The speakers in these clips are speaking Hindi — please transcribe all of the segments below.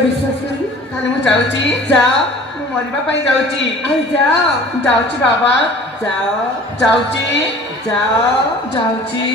विश्वास करी ताले मु जाउची जाओ मु मरिबा पई जाउची जाओ जाउची बाबा जाओ जाउची जाओ जाउची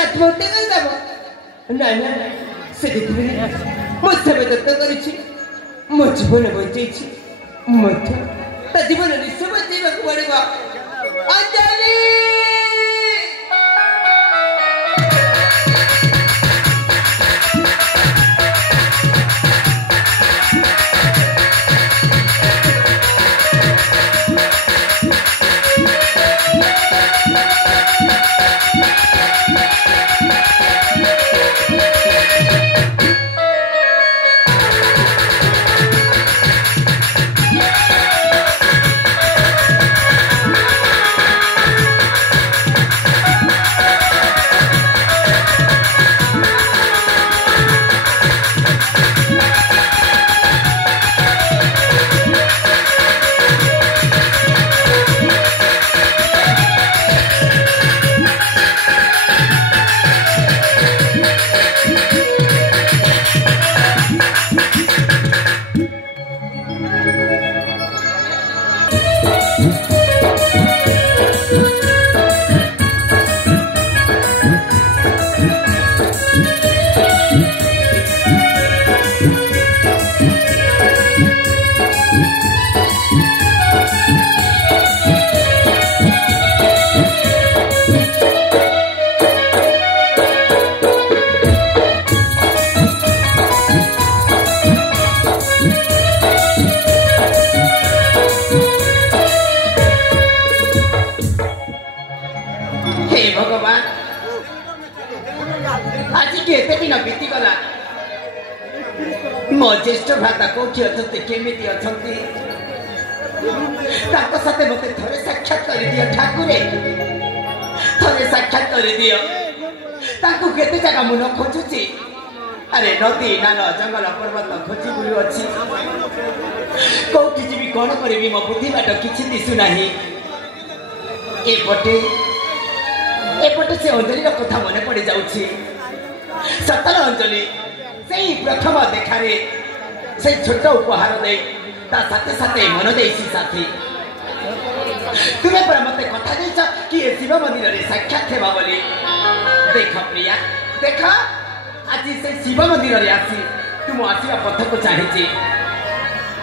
आत्महत्या कर ना ना से मो सेवा दत्त कर मो जीवन बचे जीवन निश्चय बचेगा पड़ेगा अंजलि मो ज्येष्ठ भ्राता कौटी अच्छे केमी अच्छा मत थे साक्षात कर दियो ठाकुरे थे साक्षात कर दियो केते जगह मुन खोजुची अरे नदी नाल जंगल पर्वत खोजी बुलू अच्छी कौटी जी कौन करी मो बुद्धि बाट कि दिशुना एपटे एपटे से अंजलि कथा मन पड़ जाऊँ सतर अंजलि से प्रथम देखारे से छोट उपहार दे साथे साथे मन दे साथी तुम्हें पर मत कथा देछ कि शिव मंदिर में साक्षात हेबा बोली देख प्रिया देख आज से शिव मंदिर में आसी तुम आसवा पथ को चाहिए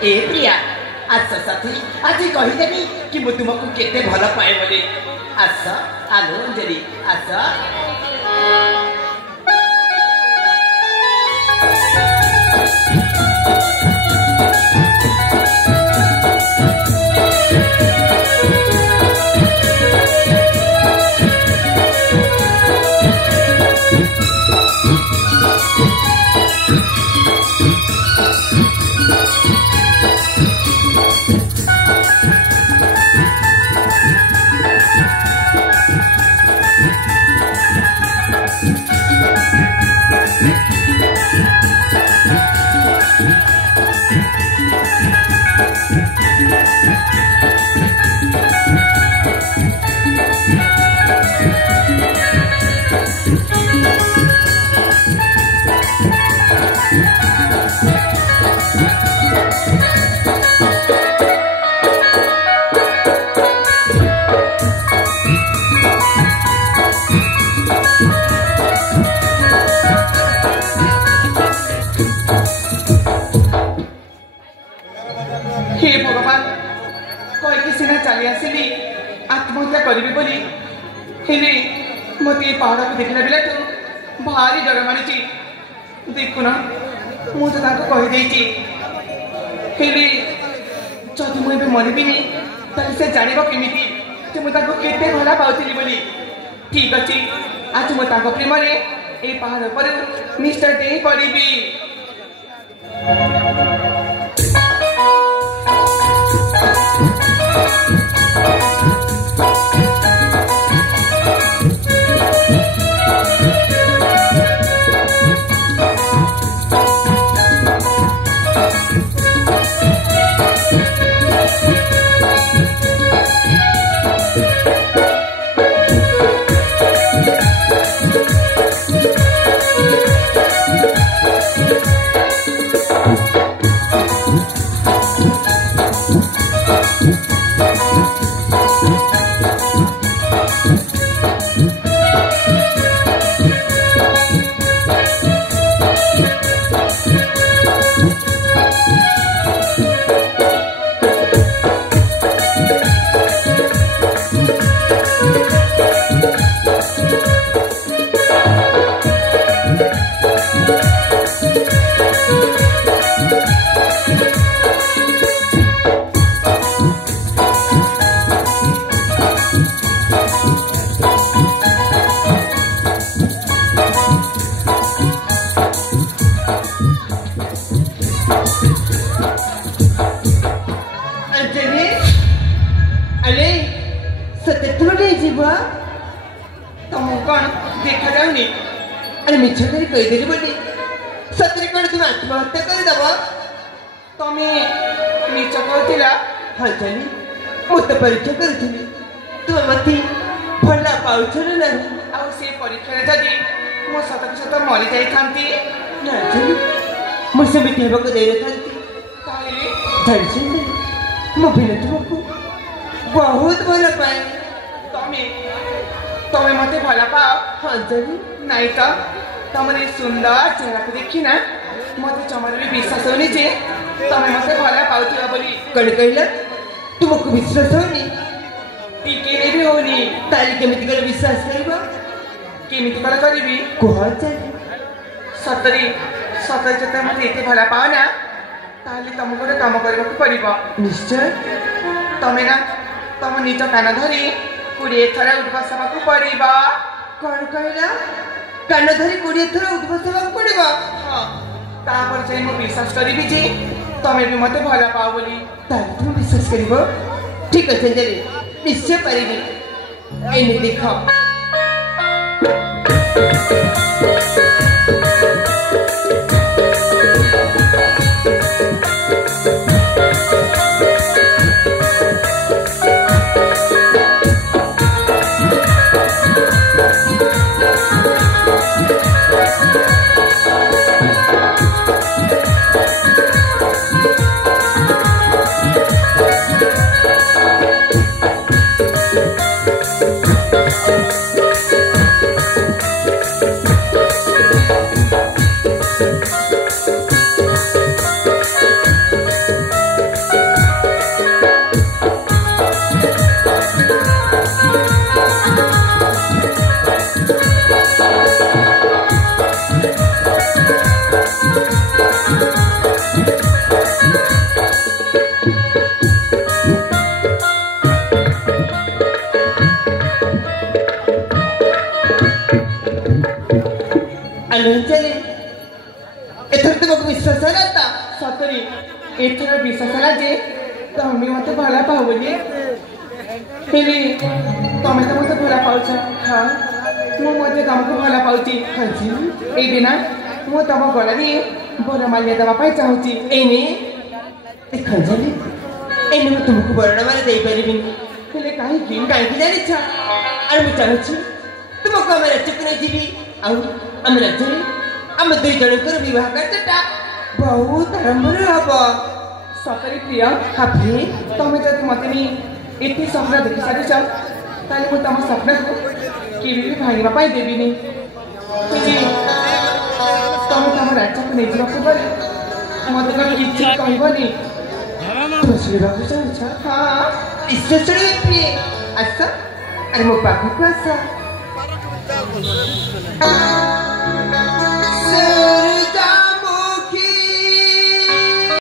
ए प्रिया आस साथी आज कहीदेवी कि मुझे तुमको केते भल पाए बोली आस आलो अंजलि आस चली आसिली आत्महत्या करी बोली हेले मत ये पहाड़ को देखला बेला तो भारी डर मानी देखुना मुझे कहीदे हेले जदि मुझे मरबिनी से जान केमी मुझे केते भला पाऊली बोली ठीक अच्छे आज मुझे प्रेम ये पहाड़ पर निष्ठा दे पड़ी तुम कौन देखा जाऊनी अरे मिछ कर कहीदेली बोली सतरे कौन तुम आत्महत्या करदेव तुम्हें मिछ कहला हाँ चली मुझे परीक्षा करी तुम मत भला पाच ना से परीक्षा जदि मो सतक सत मरी जाती ना चली मुझे होगा दे था मो भी तुमको बहुत भल पाए तुम्हें मत भल पाओ हाँ जदि नाई तो तुम सुंदर चेहरा को देखी ना मत जमार भी विश्वास होनी जे तुम्हें मत भल पाउथिबा बोली कण कहला तुमको विश्वास होनी टिके भी होनी ताली केमिति कर विश्वास करबो केमिति कर करबी कह चली सतरी सतरी जते मत एते भल पाओ ना ताली तुमको गोटे काम करबा पड़िबो निश्चय तमे ना तुम निज कान धरी 20 थर उद्भसवा को पड़िबा कौन कहला कान धरी 20 थर उद्भसवा को पड़िबा हां तापर जे मो विश्वास करिबी जे तमे भी मते भला पाओ बोली ताली तुम विश्वास करिबो ठीक আছে जरे निश्चय परिबी एने देखो चले एथर तुमको विश्वास है ना सतरी एथर विश्वास है जे तुम्हें मत भला पाओ बोली हेली तुम्हें तो मत भला पाउछ हाँ मु मते तुमको भला पाउची हाँ जी ए बिना मु तुम गलानी बरमाल्य दवा पाई चाहूची एने देखा जाली एने मु तुमको बरमाल्य दे परिबिन हेले काहे की जानी छ अरे मु चाहूची तुमको हम राज्य को नहीं जीवी आम राज्य आम दुई जन विवाह करता बहुत आरंभ हम सतरी प्रिय हाफी तुम्हें जब मत ये स्वप्न देखी सारी ताले मुझे तुम स्वप्न को कि भी भांगा देवी तुम तुम राज्य को नहीं जावाक गले मत किसी कहबनी तुम शुणा चाहूछ हाँ ନିଶ୍ଚୟ ଶୁଣିବି। ଆସ, ଆରେ ମୋ ପାଖକୁ ଆସ।